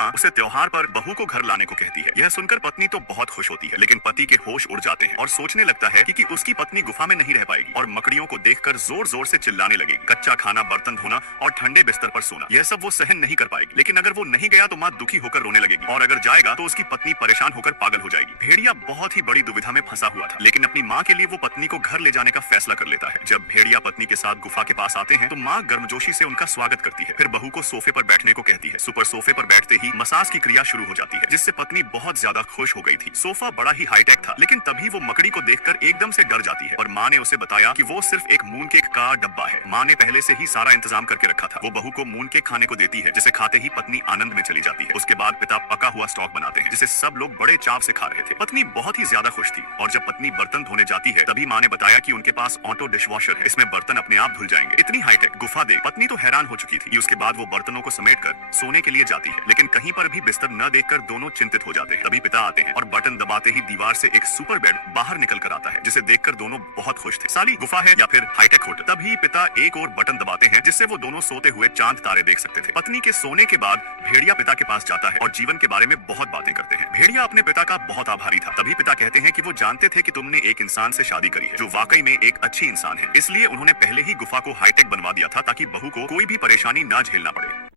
माँ उसे त्योहार पर बहू को घर लाने को कहती है। यह सुनकर पत्नी तो बहुत खुश होती है, लेकिन पति के होश उड़ जाते हैं और सोचने लगता है कि उसकी पत्नी गुफा में नहीं रह पाएगी और मकड़ियों को देखकर जोर जोर से चिल्लाने लगेगी। कच्चा खाना, बर्तन धोना और ठंडे बिस्तर पर सोना, यह सब वो सहन नहीं कर पाएगी। लेकिन अगर वो नहीं गया तो माँ दुखी होकर रोने लगेगी और अगर जाएगा तो उसकी पत्नी परेशान होकर पागल हो जाएगी। भेड़िया बहुत ही बड़ी दुविधा में फंसा हुआ था, लेकिन अपनी माँ के लिए वो पत्नी को घर ले जाने का फैसला कर लेता है। जब भेड़िया पत्नी के साथ गुफा के पास आते हैं तो माँ गर्मजोशी से उनका स्वागत करती है, फिर बहू को सोफे पर बैठने को कहती है। सुपर सोफे पर बैठते ही मसाज की क्रिया शुरू हो जाती है, जिससे पत्नी बहुत ज्यादा खुश हो गई थी। सोफा बड़ा ही हाईटेक था, लेकिन तभी वो मकड़ी को देखकर एकदम से डर जाती है और माँ ने उसे बताया कि वो सिर्फ एक मून केक का डब्बा है। माँ ने पहले से ही सारा इंतजाम करके रखा था। वो बहू को मून केक खाने को देती है, जिसे खाते ही पत्नी आनंद में चली जाती है। उसके बाद पिता पका हुआ स्टॉक बनाते हैं, जिसे सब लोग बड़े चाव से खा रहे थे। पत्नी बहुत ही ज्यादा खुश थी और जब पत्नी बर्तन धोने जाती है तभी माँ ने बताया कि उनके पास ऑटो डिशवॉशर है, इसमें बर्तन अपने आप धुल जाएंगे। इतनी हाईटेक गुफा देख पत्नी तो हैरान हो चुकी थी। उसके बाद वो बर्तनों को समेटकर सोने के लिए जाती है, लेकिन कहीं पर भी बिस्तर न देखकर दोनों चिंतित हो जाते हैं। तभी पिता आते हैं और बटन दबाते ही दीवार से एक सुपर बेड बाहर निकल कर आता है, जिसे देखकर दोनों बहुत खुश थे। साली गुफा है या फिर हाईटेक होटल। तभी पिता एक और बटन दबाते हैं, जिससे वो दोनों सोते हुए चांद तारे देख सकते थे। पत्नी के सोने के बाद भेड़िया पिता के पास जाता है और जीवन के बारे में बहुत बातें करते हैं। भेड़िया अपने पिता का बहुत आभारी था। तभी पिता कहते हैं कि वो जानते थे कि तुमने एक इंसान से शादी करी है जो वाकई में एक अच्छी इंसान है, इसलिए उन्होंने पहले ही गुफा को हाईटेक बनवा दिया था ताकि बहू को कोई भी परेशानी ना झेलना पड़े।